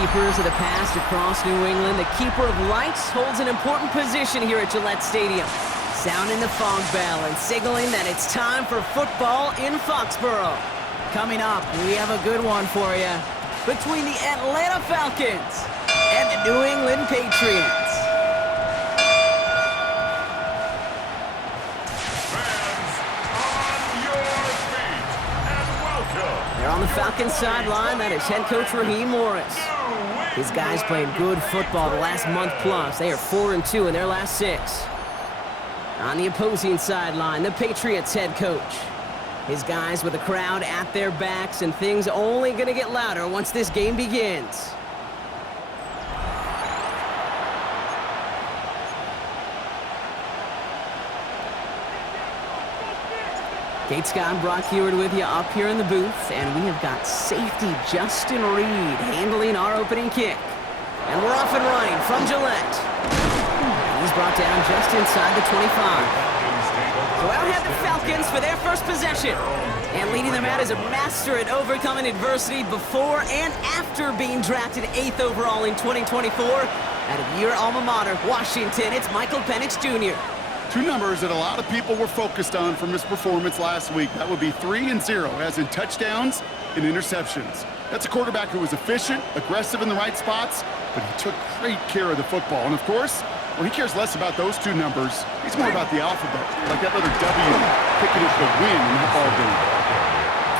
keepers of the past across New England, the keeper of lights holds an important position here at Gillette Stadium, sounding the fog bell and signaling that it's time for football in Foxborough. Coming up, we have a good one for you between the Atlanta Falcons and the New England Patriots. On the Falcons sideline, that is head coach Raheem Morris. His guys played good football the last month plus. They are 4-2 in their last 6. On the opposing sideline, the Patriots head coach. His guys with the crowd at their backs, and things only going to get louder once this game begins. Kate Scott and Brock Heward with you up here in the booth, and we have got safety Justin Reed handling our opening kick. And we're off and running from Gillette. He's brought down just inside the 25. So out have the Falcons for their first possession. And leading them out is a master at overcoming adversity before and after being drafted 8th overall in 2024. Out of your alma mater, Washington, it's Michael Penix Jr. Two numbers that a lot of people were focused on from his performance last week. That would be 3 and 0, as in touchdowns and interceptions. That's a quarterback who was efficient, aggressive in the right spots, but he took great care of the football. And of course, well, he cares less about those two numbers. He's more about the alphabet, like that letter W, picking up the win in that ball game.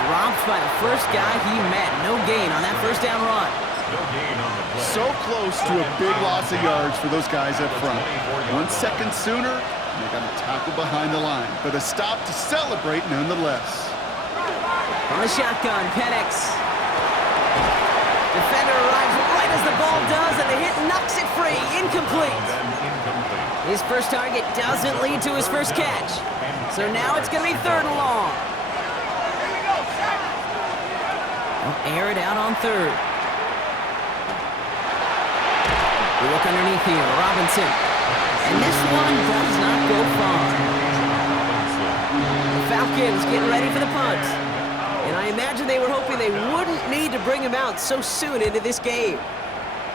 Dropped by the first guy he met. No gain on that first down run. So close to a big loss of yards for those guys up front. 1 second sooner, they got a tackle behind the line, but a stop to celebrate nonetheless. From the shotgun, Penix. Defender arrives right as the ball does, and the hit knocks it free. Incomplete. His first target doesn't lead to his first catch. So now it's going to be 3rd and long. They'll air it out on 3rd. We look underneath here. Robinson. And this one does not go far. The Falcons getting ready for the punt. And I imagine they were hoping they wouldn't need to bring him out so soon into this game.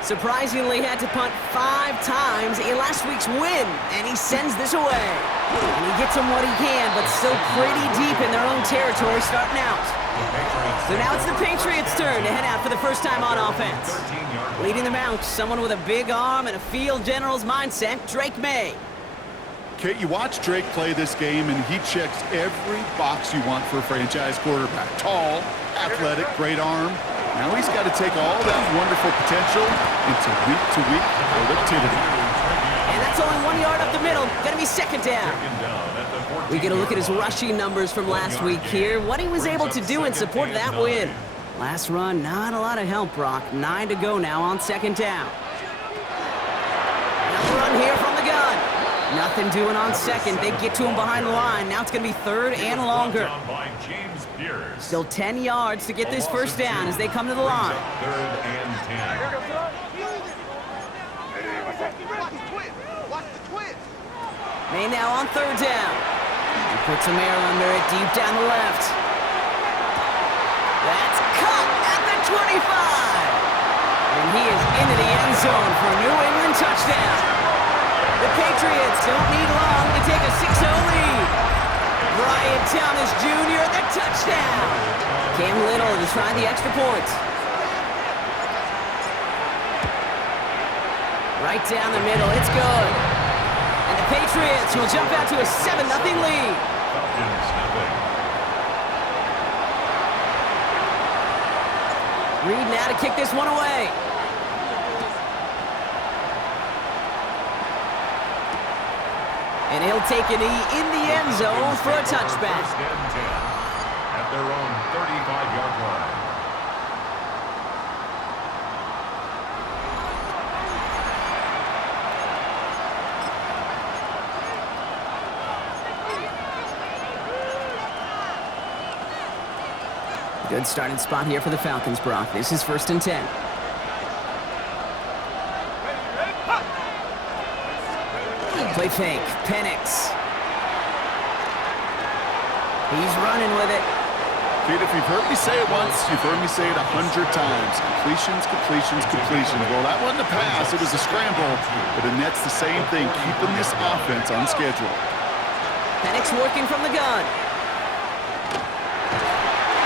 Surprisingly, had to punt 5 times in last week's win, and he sends this away. And he gets them what he can, but still pretty deep in their own territory starting out. So now it's the Patriots' turn to head out for the first time on offense. Leading them out, someone with a big arm and a field general's mindset, Drake May. Kate, you watch Drake play this game, and he checks every box you want for a franchise quarterback. Tall, athletic, great arm. Now he's got to take all that wonderful potential into week-to-week productivity. And that's only 1 yard up the middle. Going to be 2nd down. We get a look at his rushing numbers from last week here. What he was able to do in support of that win. Last run, not a lot of help, Brock. 9 to go now on 2nd down. Another run here from the gun. Nothing doing on 2nd. They get to him behind the line. Now it's going to be 3rd and longer. Still 10 yards to get this first down as they come to the line. 3rd and 10. May now on 3rd down. He puts some air under it deep down the left. That's caught at the 25. And he is into the end zone for a New England touchdown. The Patriots don't need long to take a 6-0 lead. Brian Thomas Jr., the touchdown. Cam Little to try the extra point. Right down the middle, it's good. And the Patriots will jump out to a 7-0 lead. Reed now to kick this one away. And he'll take a knee in the end zone for a touchback. At their own 35-yard line. Good starting spot here for the Falcons, Brock. This is 1st and 10. Play fake. Penix. He's running with it. Kate, if you've heard me say it once, you've heard me say it 100 times. Completions, completions, completions. Well, that wasn't a pass. It was a scramble. But the Nets the same thing, keeping this offense on schedule. Penix working from the gun.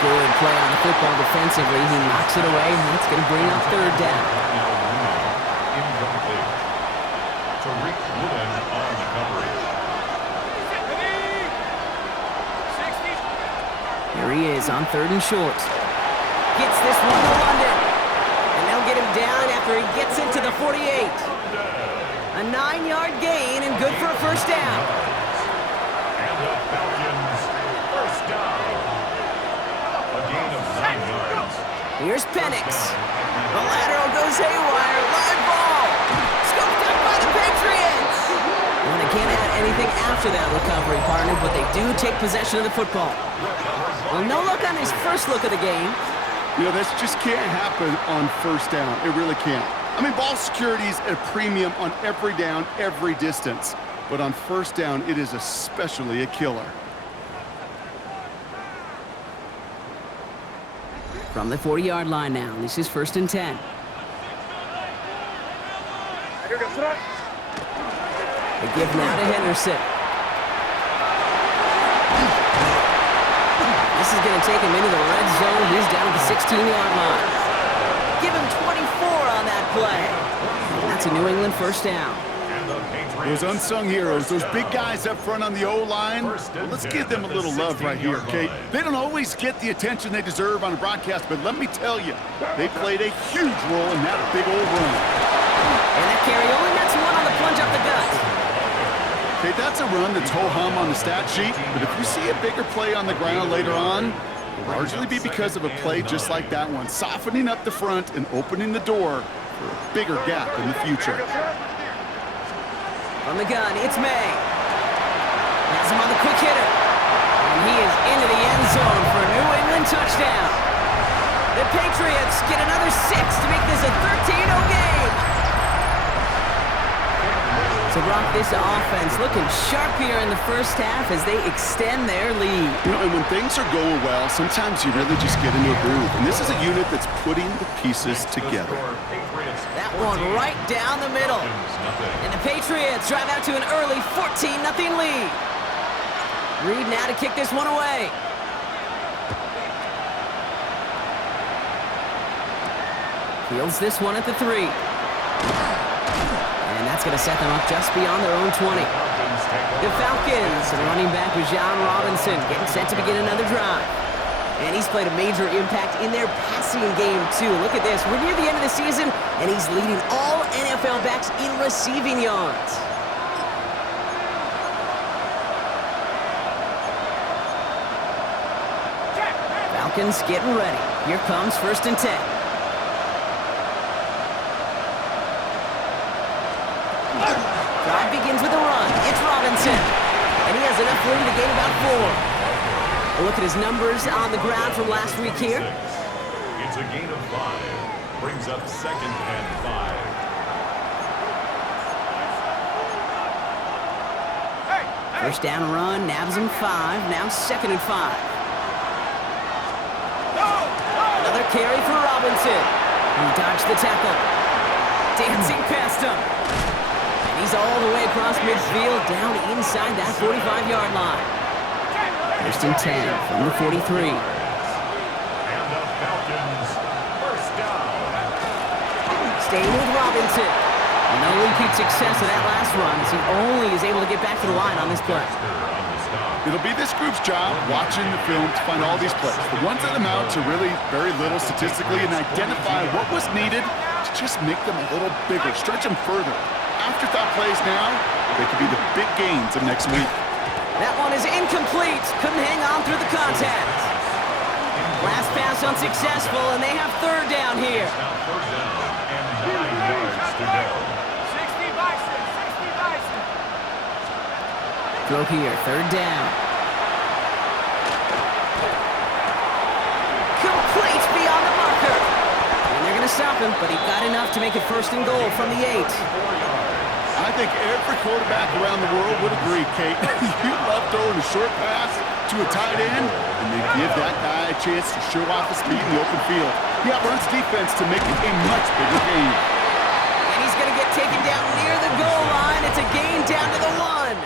Good play on the football defensively. He knocks it away, and that's going to bring up third down. Incomplete. Tariq Woolen on the coverage. Here he is on third and short. Gets this one to London. And they'll get him down after he gets into the 48. A 9-yard gain and good for a first down. And the Falcons first down. A gain of 9 yards. Here's Penix. The lateral goes haywire. Live ball. Scooped up by the Patriots. Well, they can't add anything after that recovery, partner, but they do take possession of the football. Well, no look on his first look of the game. You know, this just can't happen on first down. It really can't. I mean, ball security is at a premium on every down, every distance. But on first down, it is especially a killer. From the 40-yard line now, this is 1st and 10. They give now to Henderson. This is going to take him into the red zone. He's down at the 16-yard line. Give him 24 on that play. That's a New England first down. Those unsung heroes, those big guys up front on the O-line, well, let's give them a little love right here, okay? They don't always get the attention they deserve on a broadcast, but let me tell you, they played a huge role in that big old run. And that carry only nets one on the plunge up the gut. Okay, that's a run that's ho-hum on the stat sheet, but if you see a bigger play on the ground later on, it'll largely be because of a play just like that one, softening up the front and opening the door for a bigger gap in the future. From the gun, it's May. Has him on the quick hitter. And he is into the end zone for a New England touchdown. The Patriots get another 6 to make this a 13-0 game. So, Brock, this offense looking sharp here in the first half as they extend their lead. You know, and when things are going well, sometimes you really just get into a groove. And this is a unit that's putting the pieces together. That one right down the middle. And the Patriots drive out to an early 14-0 lead. Reed now to kick this one away. Fields this one at the 3. And that's going to set them up just beyond their own 20. The Falcons, and running back with John Robinson, getting set to begin another drive. And he's played a major impact in their passing game, too. Look at this. We're near the end of the season, and he's leading all NFL backs in receiving yards. Falcons getting ready. Here comes 1st and 10. Drive begins with a run. It's Robinson. And he has enough room to gain about 4. A look at his numbers on the ground from last week here. It's a gain of 5. Brings up 2nd and 5. First down run, nabs him 5. Now 2nd and 5. Another carry for Robinson. He dodged the tackle. Dancing past him. And he's all the way across midfield, down inside that 45-yard line. 1st and 10 from the 43. And the Falcons first down. Staying with Robinson. No repeat success of that last run as he only is able to get back to the line on this play. It'll be this group's job watching the film to find all these plays. The ones that amount to really very little statistically and identify what was needed to just make them a little bigger, stretch them further. Afterthought plays now, they could be the big gains of next week. That one is incomplete. Couldn't hang on through the contact. Last pass unsuccessful, and they have 3rd down here. Now 3rd down and 9 yards to go. 60 Bison, 60 Bison. Throw here, 3rd down. Complete beyond the marker. And they're going to stop him, but he got enough to make it 1st and goal from the 8. I think every quarterback around the world would agree, Kate. You love throwing a short pass to a tight end, and they give that guy a chance to show off his speed in the open field. He outruns defense to make it a much bigger game. And he's going to get taken down near the goal line. It's a gain down to the 1.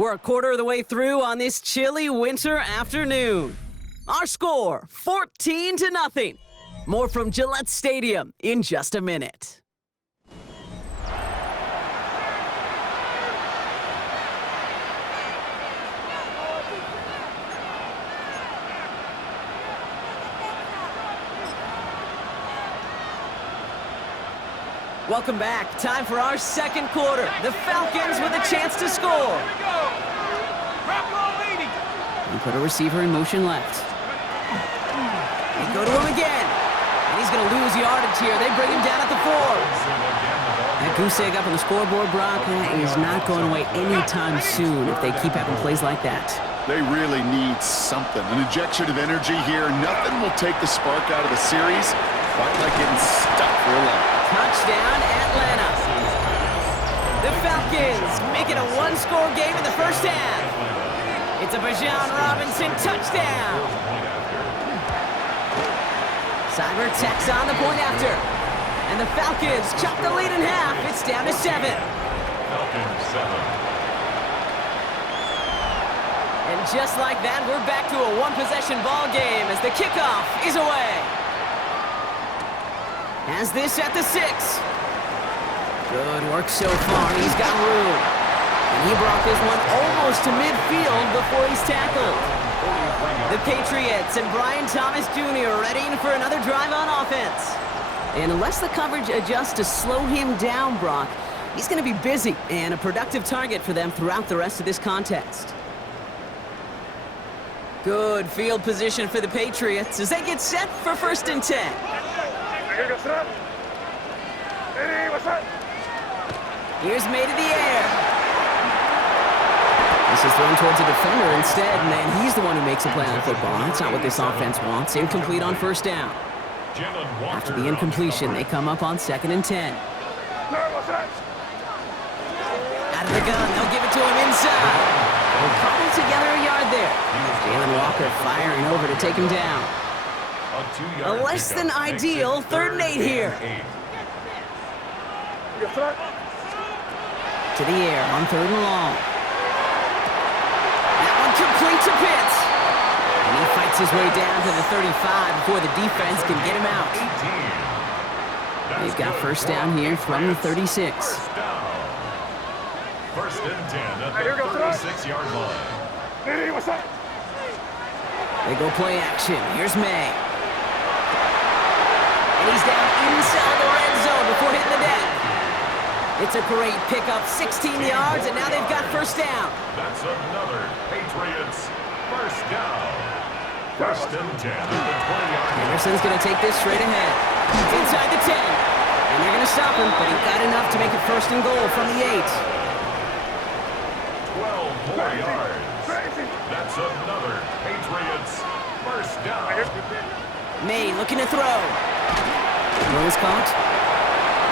We're a quarter of the way through on this chilly winter afternoon. Our score, 14-0. More from Gillette Stadium in just a minute. Welcome back. Time for our second quarter. The Falcons with a chance to score. We put a receiver in motion left. They go to him again. And he's going to lose yardage here. They bring him down at the 4. That goose egg up on the scoreboard, Brock, is not going away anytime soon if they keep having plays like that. They really need something. An injection of energy here. Nothing will take the spark out of the series. Quite like getting stuck for a loss. Touchdown, Atlanta. The Falcons make it a one-score game in the first half. It's a Bijan Robinson touchdown. Cyber tacks on the point after. And the Falcons chop the lead in half. It's down to 7. Falcons 7. And just like that, we're back to a one-possession ball game as the kickoff is away. Has this at the 6. Good work so far. He's got room. And he brought this one almost to midfield before he's tackled. The Patriots and Brian Thomas Jr. ready for another drive on offense. And unless the coverage adjusts to slow him down, Brock, he's going to be busy and a productive target for them throughout the rest of this contest. Good field position for the Patriots as they get set for 1st and 10. Here's made in the air. This is thrown towards a defender instead, and then he's the one who makes a play on the football. That's not what this offense wants. Incomplete on 1st down. After the incompletion, they come up on 2nd and 10. Out of the gun, they'll give it to him inside. They'll cobble together a yard there. Jalen Walker firing over to take him down. A less than ideal 3rd and 8 here. To the air on 3rd and long. That one complete to Pitts. And he fights his way down to the 35 before the defense can get him out. They've got 1st down here from the 36. 1st and 10 at the 36-yard line. They go play action. Here's May. And he's down inside the red zone before hitting the deck. It's a great pickup, 16 yards, and now they've got 1st down. That's another Patriots 1st down. 1st and 10 at the 20-yard line. Anderson's going to take this straight ahead. It's inside the 10. And they're going to stop him, but he got enough to make it 1st and goal from the 8. 12 more yards. That's another Patriots 1st down. May looking to throw. Throw is caught.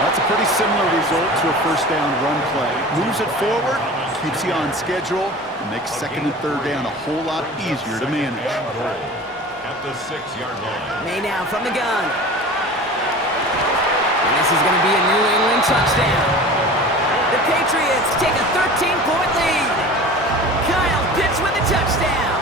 That's a pretty similar result to a 1st down run play. Moves it forward, keeps you on schedule, and makes 2nd and 3rd down a whole lot easier to manage. At the 6-yard line. May now from the gun. And this is going to be a New England touchdown. The Patriots take a 13-point lead. Kyle Pitts with a touchdown.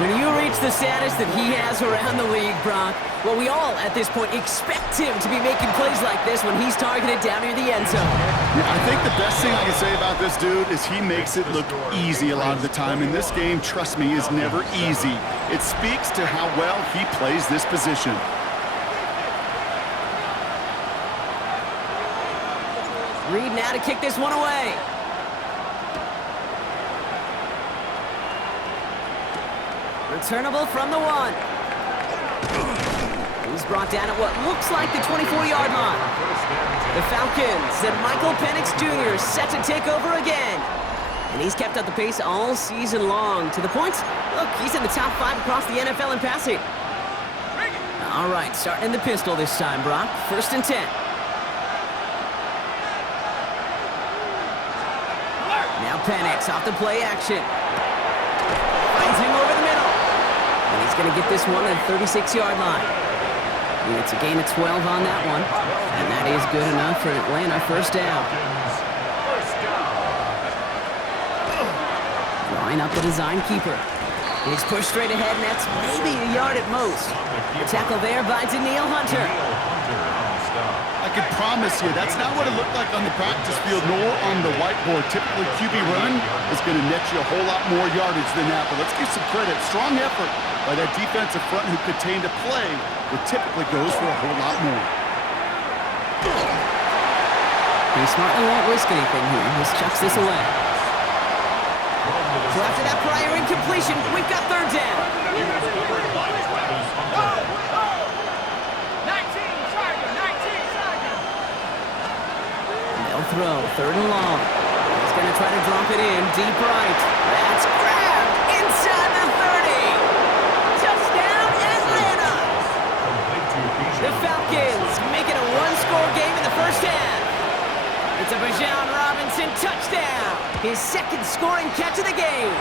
When you reach the status that he has around the league, Brock, well, we all at this point expect him to be making plays like this when he's targeted down near the end zone. Yeah, I think the best thing I can say about this dude is he makes it look easy a lot of the time. And this game, trust me, is never easy. It speaks to how well he plays this position. Reed now to kick this one away. Returnable from the 1. He's brought down at what looks like the 24-yard line. The Falcons and Michael Penix Jr. set to take over again. And he's kept up the pace all season long to the point, look, he's in the top 5 across the NFL in passing. All right, starting in the pistol this time, Brock. 1st and 10. Now Penix off the play action. Finds him over the middle. And he's going to get this one at the 36-yard line. And it's a gain of 12 on that one. And that is good enough for Atlanta. 1st down. Drawing up the design keeper. He's pushed straight ahead, and that's maybe a yard at most. The tackle there by Danielle Hunter. I can promise you, that's not what it looked like on the practice field nor on the whiteboard. Typically, QB run is going to net you a whole lot more yardage than that. But let's give some credit. Strong effort by that defensive front who contained a play that typically goes for a whole lot more. He smartly won't risk anything here. He just chucks this away. So after that prior incompletion, we've got 3rd down. 19, Tiger. They'll throw. 3rd and long. He's going to try to drop it in. Deep right. That's grabbed inside the 30. Touchdown, Atlanta. The Falcons make it a 1-score game in the 1st half. It's a Bijan Robinson touchdown. His 2nd scoring catch of the game.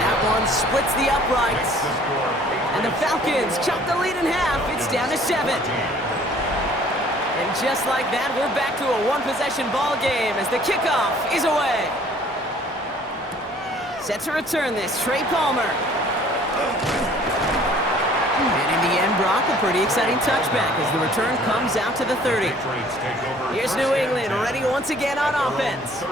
That one splits the uprights. And the Falcons chop the lead in half. It's down to 7. And just like that, we're back to a 1-possession ball game as the kickoff is away. Set to return this, Trey Palmer. And in the end, Brock, a pretty exciting touchback as the return comes out to the 30. Here's New England ready once again on offense.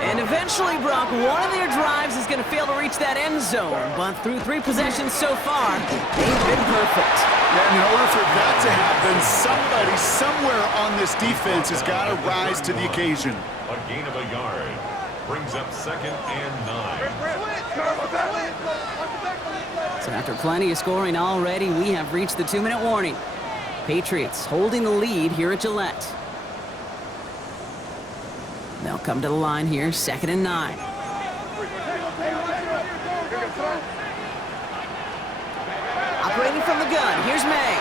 And eventually, Brock, one of their drives is going to fail to reach that end zone. But through 3 possessions so far, they've been perfect. Yeah, in order for that to happen, somebody somewhere on this defense has got to rise to the occasion. A gain of a yard brings up 2nd and 9. So after plenty of scoring already, we have reached the 2-minute warning. Patriots holding the lead here at Gillette. They'll come to the line here, 2nd and 9. Operating from the gun, here's May.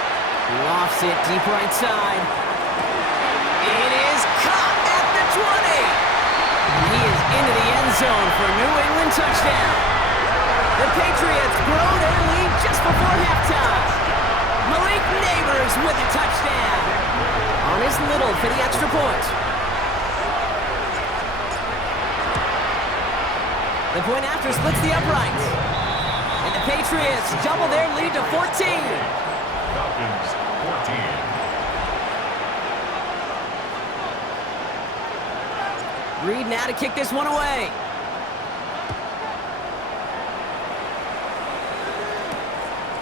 He lofts it deep right side. It is caught at the 20. And he is into the end zone for a New England touchdown. The Patriots grow their lead just before halftime. Malik Neighbors with a touchdown. On his little for the extra point. The point after splits the uprights. And the Patriots double their lead to 14. Falcons 14. Reed now to kick this one away.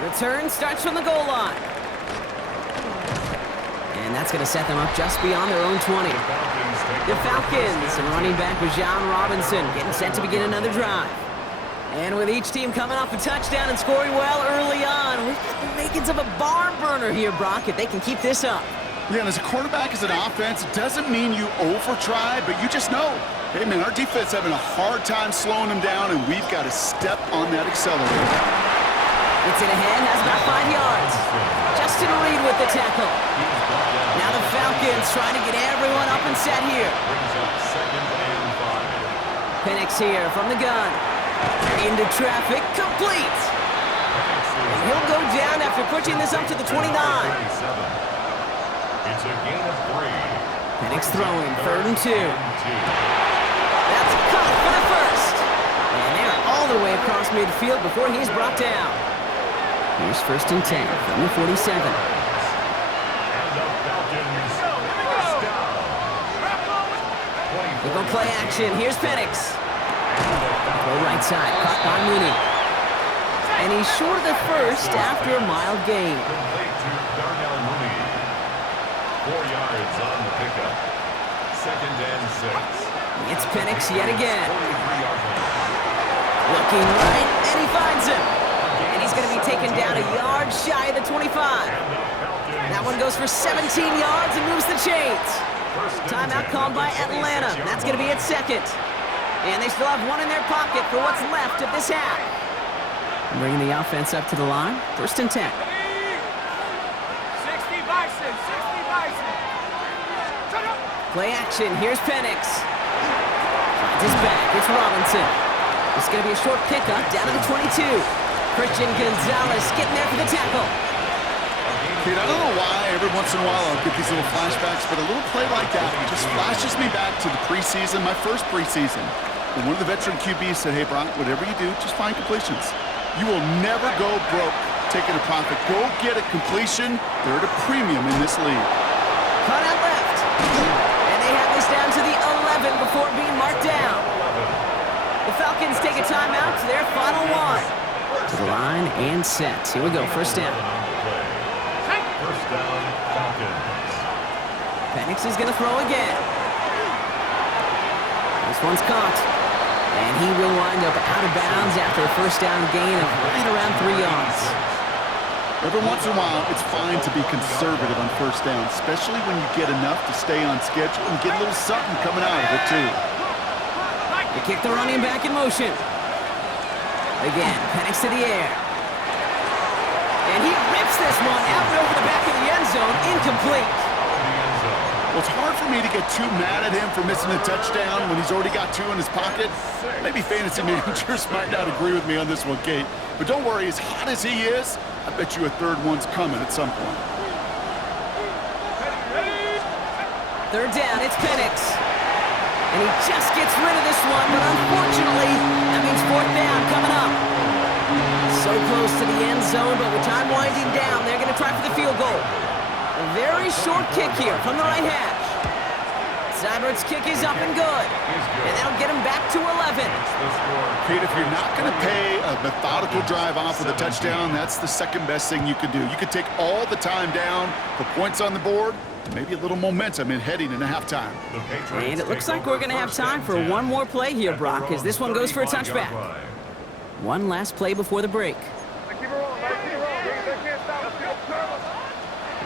Return starts from the goal line. And that's going to set them up just beyond their own 20. The Falcons and running back Bijan Robinson getting set to begin another drive. And with each team coming off a touchdown and scoring well early on, we've got the makings of a barn burner here, Brock, if they can keep this up. Yeah, and as a quarterback, as an offense, it doesn't mean you over-try, but you just know, hey, man, our defense having a hard time slowing them down, and we've got to step on that accelerator. It's in ahead, has about 5 yards. Justin Reed with the tackle. Now the Falcons trying to get everyone up and set here. Brings up 2nd and 5. Penix here from the gun. Into traffic, complete. And he'll go down after pushing this up to the 29. It's a gain of 3. Penix throwing, 3rd and 2. That's caught for the first. And they're all the way across midfield before he's brought down. Here's 1st and 10 from the 47. And the Falcons first down. We go play action. Here's Penix. Go right side, caught by Mooney. And he's short of the first after a mild gain. Complete to Darnell Mooney. 4 yards on the pickup. 2nd and 6. It's Penix yet again. 43-yard line. Looking right, and he finds him. And he's going to be taken down a yard shy of the 25. That one goes for 17 yards and moves the chains. Timeout called by Atlanta. That's going to be its 2nd. And they still have one in their pocket for what's left of this half. Bringing the offense up to the line. 1st and 10. 60 Bison. Shut up. Play action. Here's Penix. Finds his back. It's Robinson. It's going to be a short pickup down to the 22. Christian Gonzalez getting there for the tackle. Kate, I don't know why every once in a while I'll get these little flashbacks, but a little play like that just flashes me back to the preseason, my first preseason. When one of the veteran QBs said, hey, Brock, whatever you do, just find completions. You will never go broke taking a profit. Go get a completion. They're at a premium in this league. Cut out left. And they have this down to the 11 before being marked down. The Falcons take a timeout to their final one. To the line and set. Here we go, first down. First down, Falcons. Penix is going to throw again. This one's caught. And he will wind up out of bounds after a first down gain of right around 3 yards. Every once in a while, it's fine to be conservative on first down, especially when you get enough to stay on schedule and get a little something coming out of it, too. They kick the running back in motion. Again, Penix to the air. And he rips this one out and over the back of the end zone, incomplete. Well, it's hard for me to get too mad at him for missing a touchdown when he's already got 2 in his pocket. Maybe fantasy managers might not agree with me on this one, Kate. But don't worry, as hot as he is, I bet you a third one's coming at some point. Third down, it's Penix. And he just gets rid of this one, but unfortunately, that means fourth down coming up. So close to the end zone, but with time winding down, they're going to try for the field goal. A very short kick here from the right hash. Seibert's kick is up and good. And that'll get him back to 11. Kate, if you're not going to pay a methodical drive off with a touchdown, that's the second best thing you can do. You could take all the time down, put points on the board, and maybe a little momentum in heading into halftime. And it looks like we're going to have time for one more play here, Brock, as this one goes for a touchback. One last play before the break.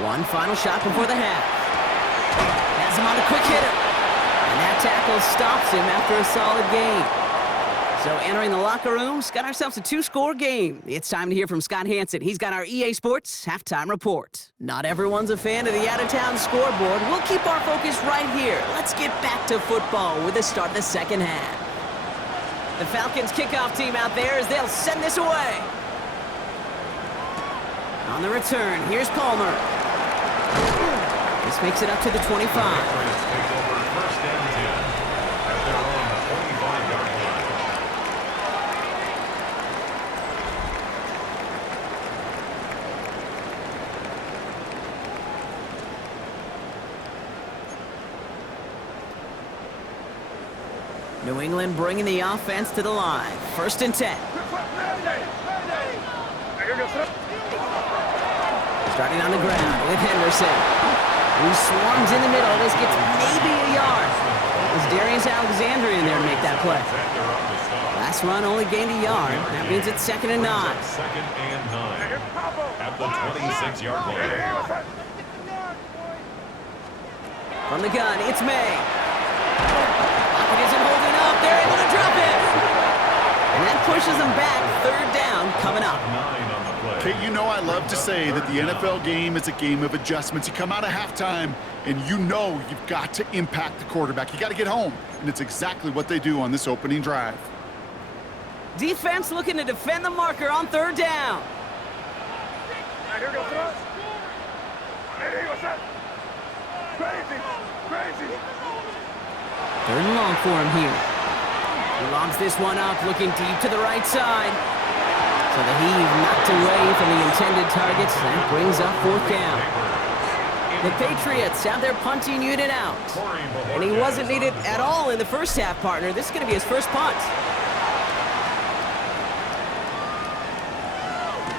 One final shot before the half. Has him on the quick hitter. And that tackle stops him after a solid gain. So entering the locker room, got ourselves a 2-score game. It's time to hear from Scott Hansen. He's got our EA Sports halftime report. Not everyone's a fan of the out-of-town scoreboard. We'll keep our focus right here. Let's get back to football with the start of the second half. The Falcons kickoff team out there as they'll send this away. On the return, here's Palmer. This makes it up to the 25. New England bringing the offense to the line. First and 10. Starting on the ground with Henderson, who swarms in the middle. This gets maybe a yard. It's Darius Alexander in there to make that play. Last run only gained a yard. That means it's 2nd and 9. Second and 9 at the 26-yard line. From the gun, it's May. Pocket isn't holding up. They're able to drop it. And that pushes them back. Third down coming up. Kate, you know I love to say that the NFL game is a game of adjustments. You come out of halftime, and you know you've got to impact the quarterback. You got to get home, and it's exactly what they do on this opening drive. Defense looking to defend the marker on third down. Here goes the Hey, what's that? Crazy. Third and long for him here. He lobs this one up, looking deep to the right side. So the heave knocked away from the intended targets. That brings up fourth down. The Patriots have their punting unit out. And he wasn't needed at all in the first half, partner. This is going to be his first punt.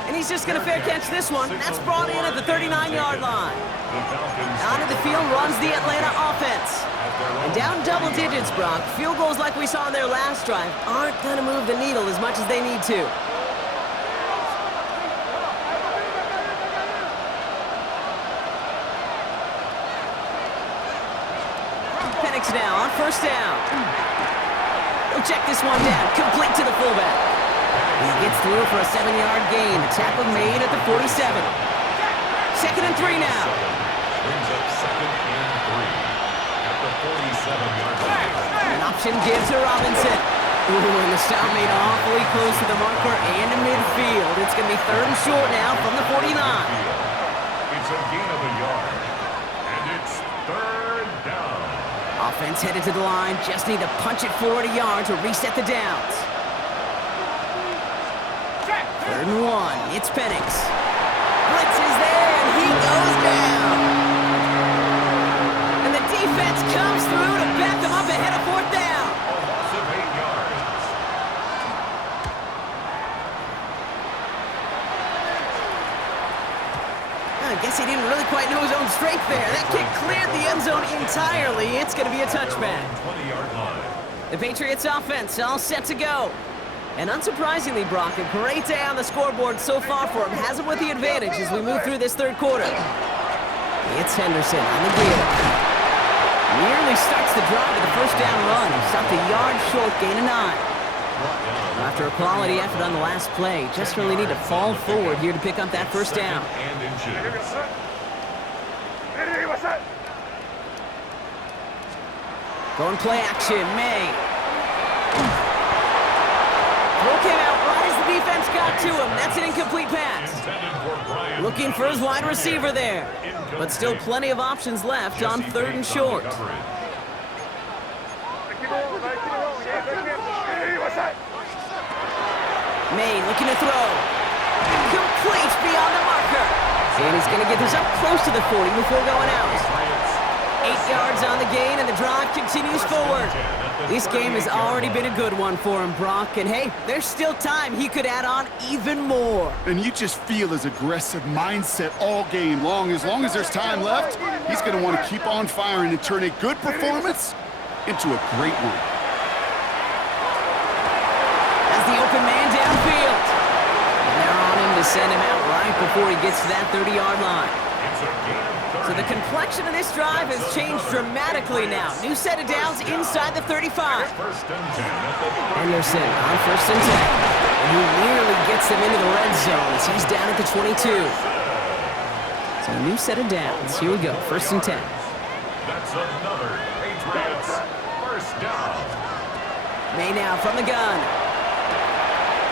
And he's just going to fair catch this one. That's brought in at the 39-yard line. Out of the field runs the Atlanta offense. And down double digits, Brock. Field goals like we saw in their last drive aren't going to move the needle as much as they need to. Penix now on first down. He'll check this one down, complete to the fullback. He gets through for a 7-yard gain. The tackle made at the 47. 2nd and 3 now. Brings up 2nd and 3 at the 47-yard line. An option gives to Robinson. Ooh, and the stop made awfully close to the marker and to midfield. It's going to be 3rd and short now from the 49. It's a gain of a yard. And it's 3rd down. Offense headed to the line. Just need to punch it forward a yard to reset the downs. 3rd and 1. It's Penix. Blitz is there, and he goes down. And the defense comes through to back them up ahead of 4th down. A loss of 8 yards. I guess he didn't really quite know his own strength there. That kick cleared the end zone entirely. It's going to be a touchback. 20-yard line. The Patriots offense all set to go. And unsurprisingly, Brock, a great day on the scoreboard so far for him. Has him with the advantage as we move through this 3rd quarter. It's Henderson on the gear. Nearly starts the drive with the 1st down run. Stopped a yard short, gain of 9. After a quality effort on the last play, just really need to fall forward here to pick up that 1st down. And inches. Going play action, May. Throw came out right as the defense got to him. That's an incomplete pass. Looking for his wide receiver there. But still plenty of options left on 3rd and short. May looking to throw. Complete beyond the marker. And he's going to get this up close to the 40 before going out. 8 yards on the gain, and the drive continues forward. This game has already been a good one for him, Brock. And hey, there's still time he could add on even more. And you just feel his aggressive mindset all game long. As there's time left, he's going to want to keep on firing and turn a good performance into a great one. As the open man downfield. And they're on him to send him out right before he gets to that 30-yard line. So the complexion of this drive has changed dramatically now. New set of downs inside the 35. Henderson on 1st and 10. And he nearly gets them into the red zone as he's down at the 22. So a new set of downs. Here we go, 1st and 10. That's another Patriots 1st down. May now from the gun.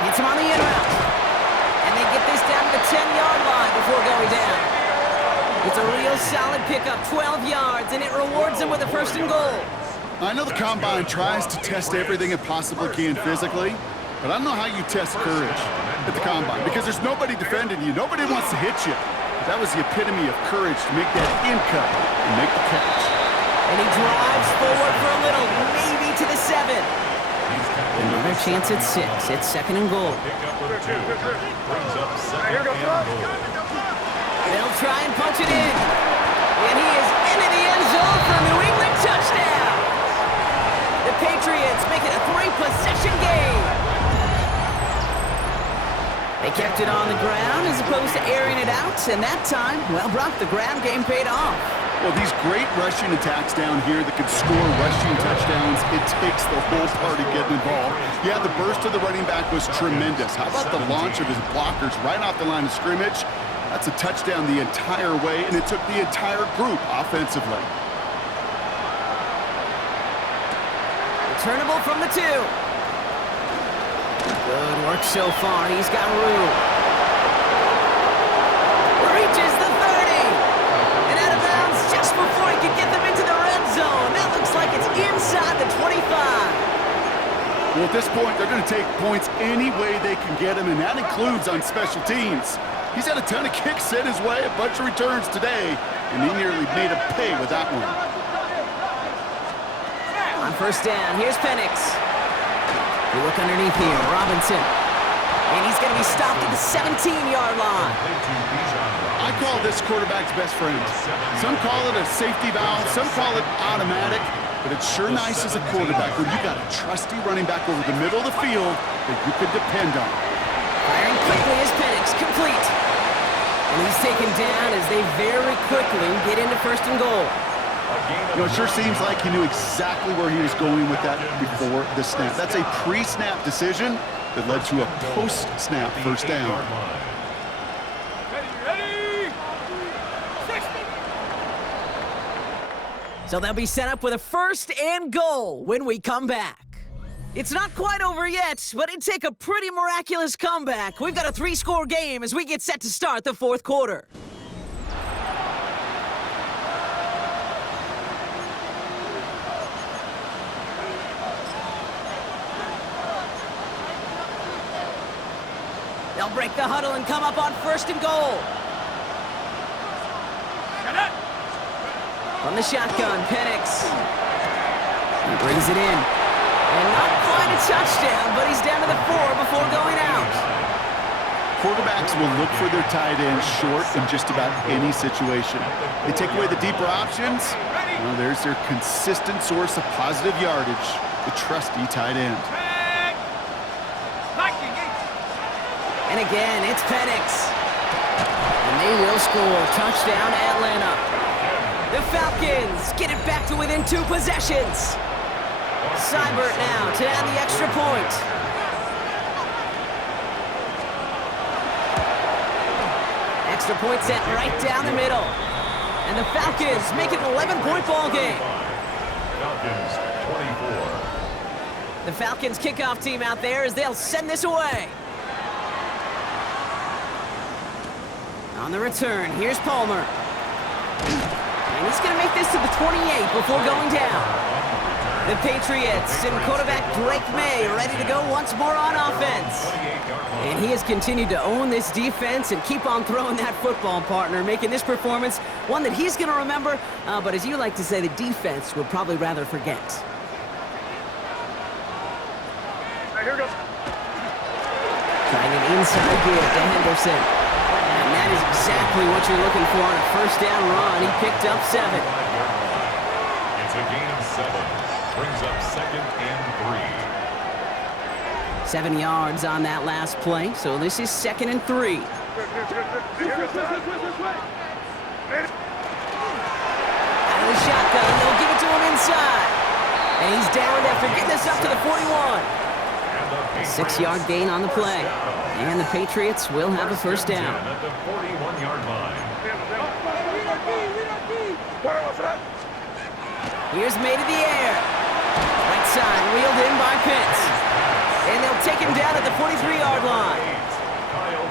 Hits him on the in route. And they get this down to the 10-yard line before going down. It's a real solid pickup, 12 yards, and it rewards him with a 1st and goal. I know the Combine tries to test everything it possibly can physically, but I don't know how you test courage at the Combine because there's nobody defending you. Nobody wants to hit you. But that was the epitome of courage to make that in cut and make the catch. And he drives forward for a little, maybe to the 7. Another chance at 6. It's 2nd and goal. Pickup of 2. Brings up 2nd and goal. They'll try and punch it in. And he is into the end zone for a New England touchdown. The Patriots make it a 3-possession game. They kept it on the ground as opposed to airing it out. And that time, well, Brock, the ground game paid off. Well, these great rushing attacks down here that could score rushing touchdowns, it takes the whole party getting involved. Yeah, the burst of the running back was tremendous. How about the launch of his blockers right off the line of scrimmage? That's a touchdown the entire way, and it took the entire group offensively. Returnable from the 2. Good work so far. He's got room. Reaches the 30. And out of bounds just before he could get them into the red zone. That looks like it's inside the 25. Well, at this point, they're going to take points any way they can get them, and that includes on special teams. He's had a ton of kicks sent his way, a bunch of returns today, and he nearly made him pay with that one. On 1st down, here's Penix. We look underneath here, Robinson. And he's going to be stopped at the 17-yard line. I call this quarterback's best friend. Some call it a safety valve, some call it automatic, but it's sure nice as a quarterback when you got a trusty running back over the middle of the field that you can depend on. Firing quickly is Penix, complete. And he's taken down as they very quickly get into 1st and goal. You know, it sure seems like he knew exactly where he was going with that before the snap. That's a pre-snap decision that led to a post-snap 1st down. Ready? 60. So they'll be set up with a 1st and goal when we come back. It's not quite over yet, but it'd take a pretty miraculous comeback. We've got a 3-score game as we get set to start the 4th quarter. They'll break the huddle and come up on 1st and goal. From the shotgun, Penix. He brings it in. And not quite a touchdown, but he's down to the 4 before going out. Quarterbacks will look for their tight end short in just about any situation. They take away the deeper options. Well, there's their consistent source of positive yardage, the trusty tight end. And again, it's Penix. And they will score. Touchdown, Atlanta. The Falcons get it back to within 2 possessions. Seibert now to add the extra point. Extra point set right down the middle. And the Falcons make it an 11-point ball game. Falcons 24. The Falcons kickoff team out there as they'll send this away. On the return, here's Palmer. And he's going to make this to the 28 before going down. The Patriots and quarterback Drake May ready to go once more on offense. And he has continued to own this defense and keep on throwing that football, partner, making this performance one that he's going to remember, but as you like to say, the defense would probably rather forget. Here goes. Trying an inside give to Henderson. And that is exactly what you're looking for on a 1st down run. He picked up 7. It's a gain of 7. Brings up 2nd and 3. 7 yards on that last play, so this is 2nd and 3. Out of the shotgun, they'll give it to him inside. And he's downed after getting this up to the 41. A 6-yard gain on the play. And the Patriots will have a 1st down. At the 41-yard line. Here's May to the air. Right side, reeled in by Pitts. And they'll take him down at the 43-yard line.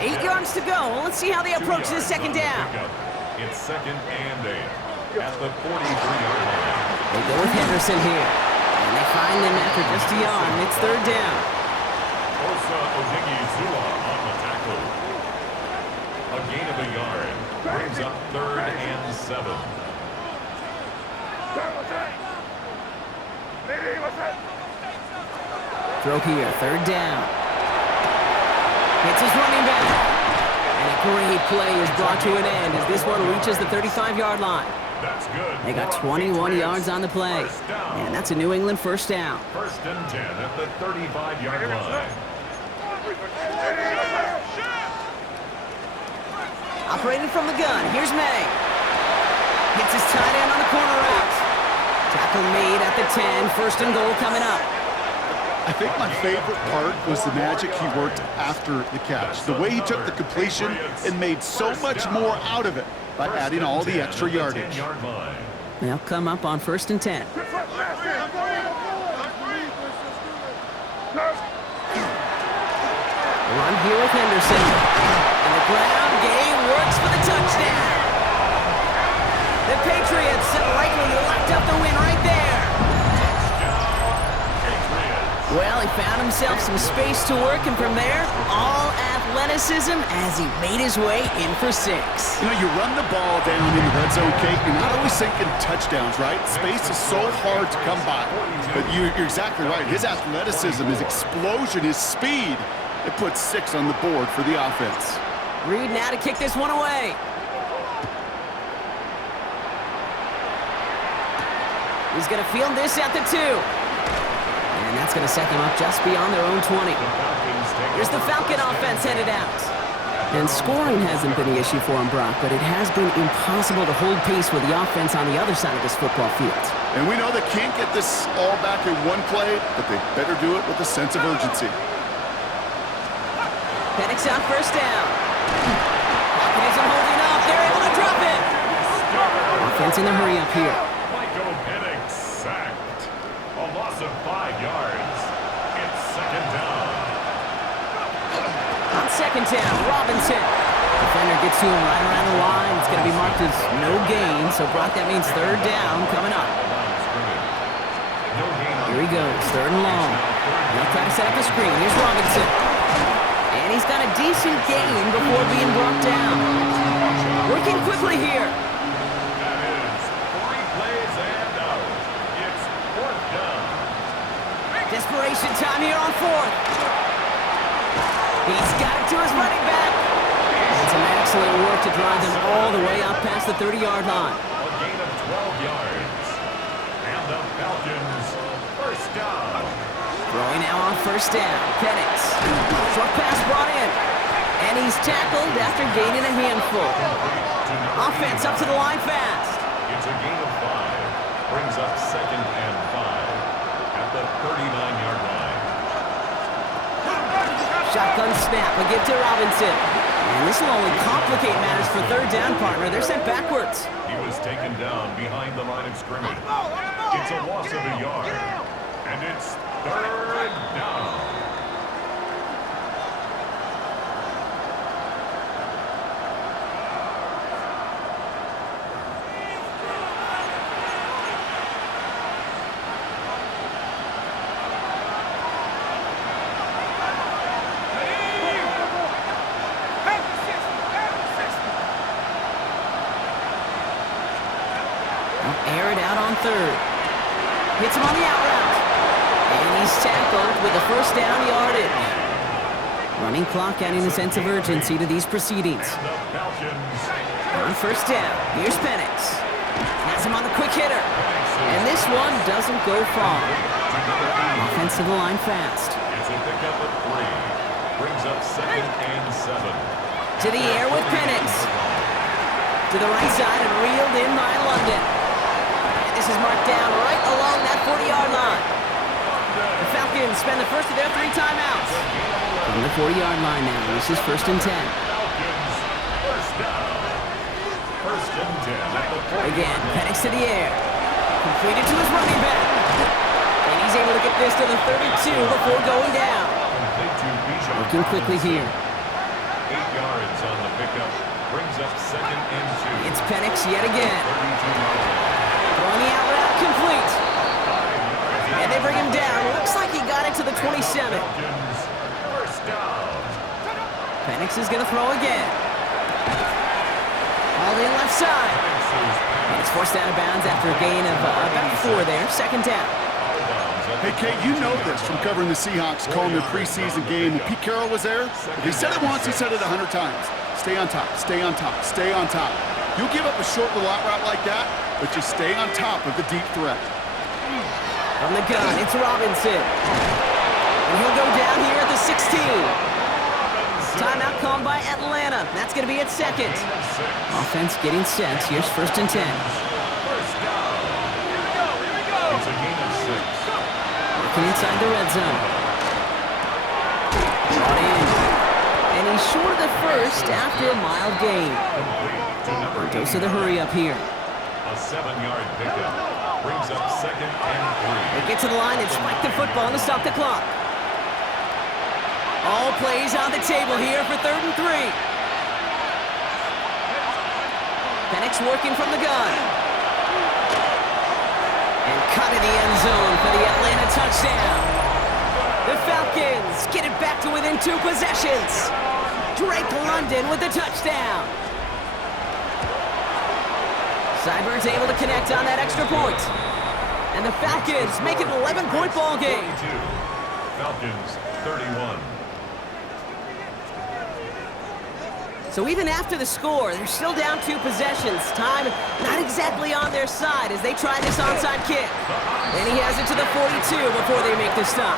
8 yards to go. Well, let's see how they approach this 2nd down. It's 2nd and 8 at the 43-yard line. They go with Henderson here. And they find them after just a yard, and it's 3rd down. Osa Odigizua on the tackle. A gain of a yard. Brings up 3rd and 7. Throw here, 3rd down. It's his running back. And a great play is brought to an end as this one reaches the 35-yard line. That's good. They got 21 yards on the play. And that's a New England 1st down. 1st and 10 at the 35-yard line. Operating from the gun, here's May. Hits his tight end on the corner route. Tackle made at the 10, 1st and goal coming up. I think my favorite part was the magic he worked after the catch. The way he took the completion and made so much more out of it by adding all the extra yardage. They'll come up on 1st and 10. Run here with Henderson. And the ground game works for the touchdown. The Patriots likely locked up the win right there. Well, he found himself some space to work, and from there, all athleticism as he made his way in for 6. You know, you run the ball down in the red zone, Kate, you're not always thinking touchdowns, right? Space is so hard to come by. But you're exactly right. His athleticism, his explosion, his speed, it puts 6 on the board for the offense. Reed now to kick this one away. He's going to field this at the 2. And that's going to set them up just beyond their own 20. Here's the Falcon offense headed out. And scoring hasn't been the issue for him, Brock, but it has been impossible to hold pace with the offense on the other side of this football field. And we know they can't get this all back in one play, but they better do it with a sense of urgency. Penix out 1st down. Falcon isn't holding up. They're able to drop it. Offense in the hurry up here. second down. Robinson. Defender gets to him right around the line. It's going to be marked as no gain. So, Brock, that means third down coming up. Here he goes, third and long. Now try to set up the screen. Here's Robinson. And he's got a decent gain before being brought down. Working quickly here. That is 3 plays and out. It's fourth down. Desperation time here on fourth. He's got it to his running back. And some excellent work to drive them all the way up past the 30-yard line. A gain of 12 yards. And the Falcons, first down. Throwing now on first down. Penix. Short pass brought in. And he's tackled after gaining a handful. Offense up to the line fast. It's a gain of 5. Brings up second and 5 at the 39-yard line. Shotgun snap. A give to Robinson. And this will only complicate matters for third down, partner. They're sent backwards. He was taken down behind the line of scrimmage. It's a loss of a yard. And it's third down. Air it out on third. Hits him on the out route. And he's tackled with a first down yardage. Running clock adding a sense of urgency to these proceedings. And the Falcons. On first down, here's Penix. Has him on the quick hitter. And this one doesn't go far. Offense to the line fast. It's a pickup of 3. Brings up second and 7. To the air with Penix. To the right side and reeled in by London. And this is marked down right along that 40-yard line. The Falcons spend the first of their 3 timeouts. From the 40-yard line now, this is first and 10. Falcons, first down. First and 10 at the 40. Again, Penix to the air. Completed to his running back. And he's able to get this to the 32 before going down. Complete to Bijan. Working quickly here. 8 yards on the pickup. Brings up second and 2. It's Penix yet again. 32-yard line. Throwing the out route complete. And they bring him down. Looks like he got it to the 27. Falcons, first down. Penix is going to throw again. All in left side. And it's forced out of bounds after a gain of about 4 there. Second down. Hey, Kate, you know this from covering the Seahawks, calling their preseason game. When Pete Carroll was there, if he said it once, he said it 100 times. Stay on top, stay on top, stay on top. You'll give up a short little out route like that, but just stay on top of the deep threat. From the gun, it's Robinson. And he'll go down here at the 16. Timeout called by Atlanta. That's going to be at second. Offense getting set. Here's first and 10. First down. Here we go. It's a gain of 6. Working inside the red zone. Brought in. And he's short of the first after a mild gain. Complete to number 8. Dose of the hurry up here. A 7-yard pickup. Brings up second and 3. They get to the line and spike the football to stop the clock. All plays on the table here for third and 3. Penix working from the gun. And cut in the end zone for the Atlanta touchdown. The Falcons get it back to within 2 possessions. Drake London with the touchdown. Cyber's able to connect on that extra point. And the Falcons make it an 11-point ball game. 42. Falcons 31. So even after the score, they're still down 2 possessions. Time not exactly on their side as they try this onside kick. And he has it to the 42 before they make the stop.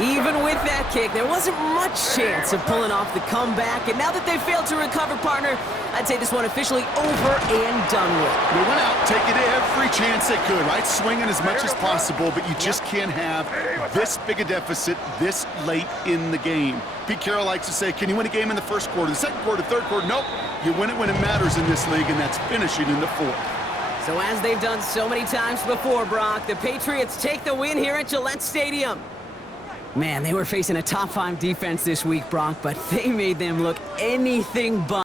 Even with that kick, there wasn't much chance of pulling off the comeback. And now that they failed to recover, partner, I'd say this one officially over and done with. They went out taking every chance they could, right? Swinging as much as possible, but you just can't have this big a deficit this late in the game. Pete Carroll likes to say, can you win a game in the first quarter, the second quarter, third quarter? Nope. You win it when it matters in this league, and that's finishing in the fourth. So as they've done so many times before, Brock, the Patriots take the win here at Gillette Stadium. Man, they were facing a top 5 defense this week, Brock, but they made them look anything but.